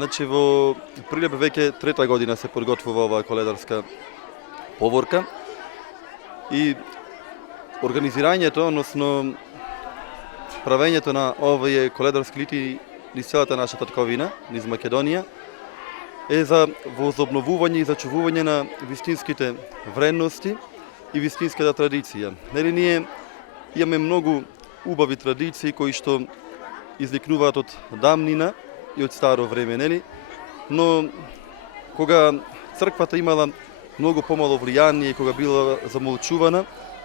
Значи во Прилеп веќе трета година се подготвува оваа коледарска поворка и организирањето, односно правењето на овие коледарски лити низ целата наша татковина, низ Македонија, е за возобновување и зачувување на вистинските вредности и вистинската традиција. Нели ние имаме многу убави традиции кои што изникнуваат од давнина и од старо време, нели? Но кога црквата имала многу помало влијание и кога била замолчувана,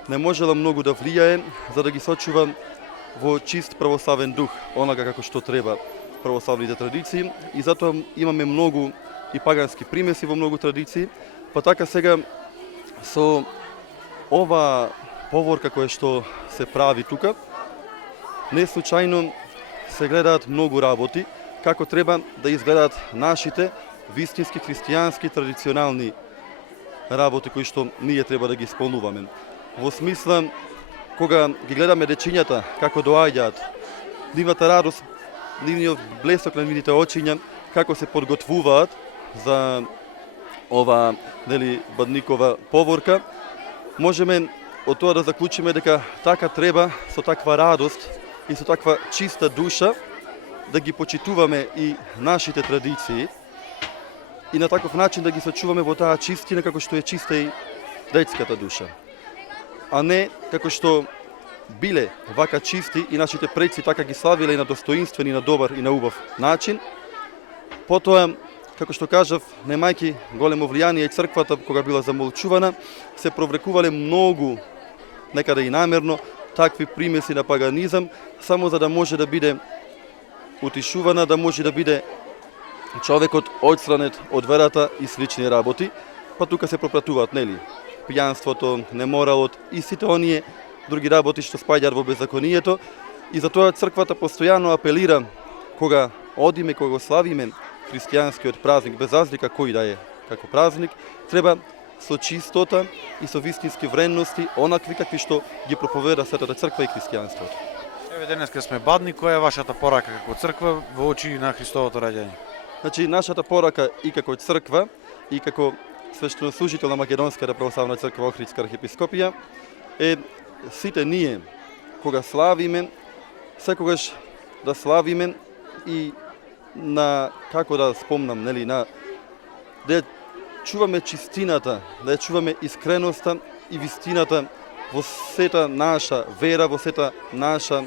не можела многу да влијае за да ги сочува во чист православен дух, онага како што треба православните традиции, и затоа имаме многу и пагански примеси во многу традиции, па така сега со ова поворка која што се прави тука, не случајно се гледаат многу работи, како треба да изгледаат нашите вистински христијански традиционални работи кои што ние треба да ги исполнуваме. Во смисла, кога ги гледаме дечињата како доаѓаат, нивната радост, нивниот блесок на нивните очиња, како се подготвуваат за ова, нели, Бадникова поворка, можеме од тоа да заклучиме дека така треба со таква радост и со таква чиста душа да ги почитуваме и нашите традиции и на таков начин да ги сочуваме во таа чистина како што е чиста и детската душа. А не како што биле вака чисти и нашите предци така ги славиле и на достоинствен и на добар и на убав начин. Потоа, како што кажав, немајки големо влијание и црквата кога била замолчувана, се проврекувале многу, некаде и намерно, такви примеси на паганизам, само за да може да биде утишувана, да може да биде човекот одстранет од верата и слични работи, па тука се пропратуваат, нели, пијанството, неморалот и сите оние други работи што спаѓаат во беззаконието, и затоа црквата постојано апелира кога одиме, кога го славиме христијанскиот празник, без разлика кој да е како празник, треба со чистота и со вистински вредности, онакви какви што ги проповеда Светата црква и христијанството. Еве денеска сме Бадни, која е вашата порака како црква во очи на Христовото раѓање? Значи, нашата порака и како црква, и како свештенослужител на Македонската православна црква Охридска архиепископија е сите ние, кога славиме, секогаш да славиме и на, како да спомнам, нели, на да ја чуваме чистината, да ја чуваме искреноста и вистината во сета наша вера, во сета наша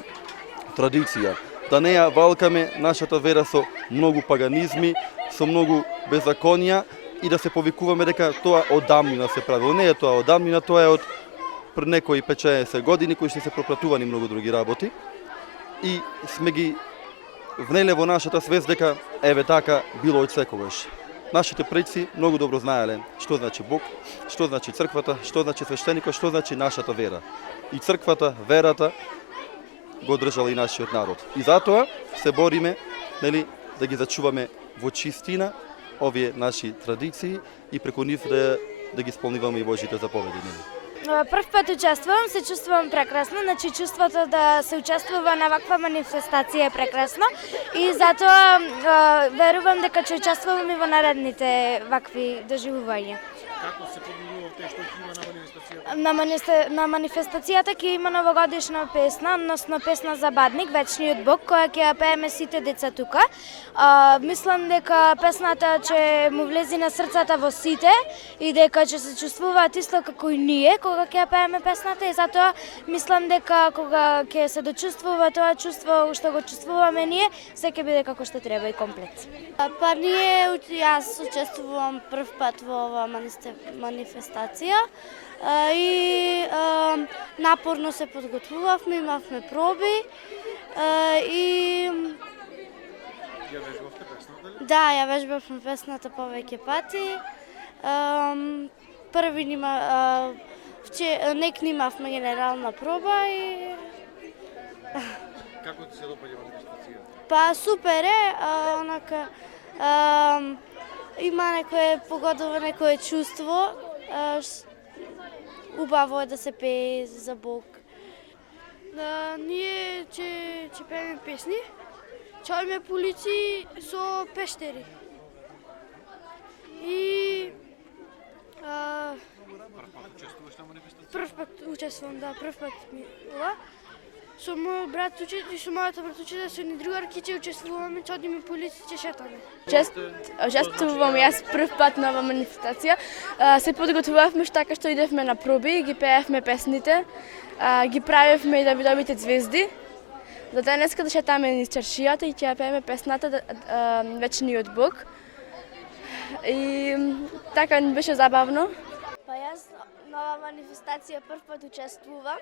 традиција. Да не ја валкаме нашата вера со многу паганизми, со многу беззаконија и да се повикуваме дека тоа од давнина се правило. Не е тоа од давнина, тоа е од пред некои 50 години кои што се пропратувани многу други работи. И сме ги внеле во нашата свест дека еве така било од секогаш. Нашите предци многу добро знаеле што значи Бог, што значи црквата, што значи свештеникот, што значи нашата вера. И црквата, верата го држала и нашиот народ. И затоа се бориме, нели, да ги зачуваме во чистина овие наши традиции и преку нив да ги исполниваме и Божите заповеди. Прв пат учествувам, се чувствувам прекрасно, значи чувството да се учествува на ваква манифестација е прекрасно и затоа верувам дека ќе учествувам и во наредните вакви доживувања. Како се подготвувате, што ќе има на манифестацијата? На манифестацијата ќе има новогодишна песна, односно песна за Бадник, Вечниот Бог, која ќе ја пееме сите деца тука. Мислам дека песната ќе му влези на срцата во сите и дека ќе се чувствуваат исто како и ние кога ќе ја пееме песната, и затоа мислам дека кога ќе се дочувствува тоа чувство што го чувствуваме ние, се ќе биде како што треба и комплет. Па јас учествувам прв пат во ова манифестација и напорно се подготвувавме, имавме проби и Ја вежбавте песната ли? да, ја вежбавме песната повеќе пати. Први нек имавме генерална проба и Како ти се допаѓа манифестацијата? па супер е, онака има некое погодува некое чувство, убаво е да се пее за Бог. Ние ќе пееме песни, ќе одиме по улици со пештери. И Прв пат учествуваш на манифестација? прв пат учествувам, да, прв пат ми ова. Со мој брат учи и со мојата братучица, со ни другарки ќе учествуваме, ќе одиме по улици, ќе шетаме. Учествувам јас прв пат на ова манифестација. Се подготвувавме така што идевме на проби, ги пеевме песните, ги правевме и Давидовите звезди. За денеска да шетаме низ чаршијата и ќе ја пееме песната Вечниот Бог. И така ни беше забавно. Па јас на оваа манифестација прв пат учествувам.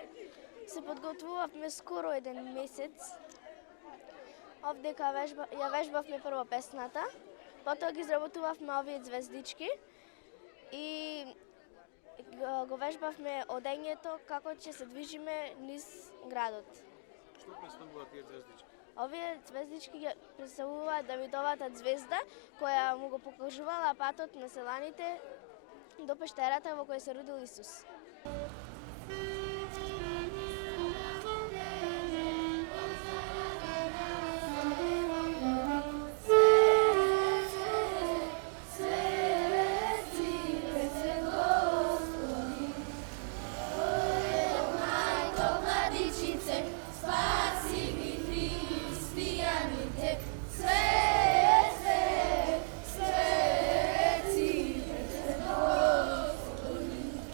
Се подготвувавме скоро еден месец. Овдека ја вежбавме прво песната, потоа ги изработувавме овие звездички и го вежбавме одењето како ќе се движиме низ градот. Што представуваат тие звездички? Овие звездички ги представуваат Давидовата звезда, која му го покажувала патот на селаните до пештерата во која се родил Исус.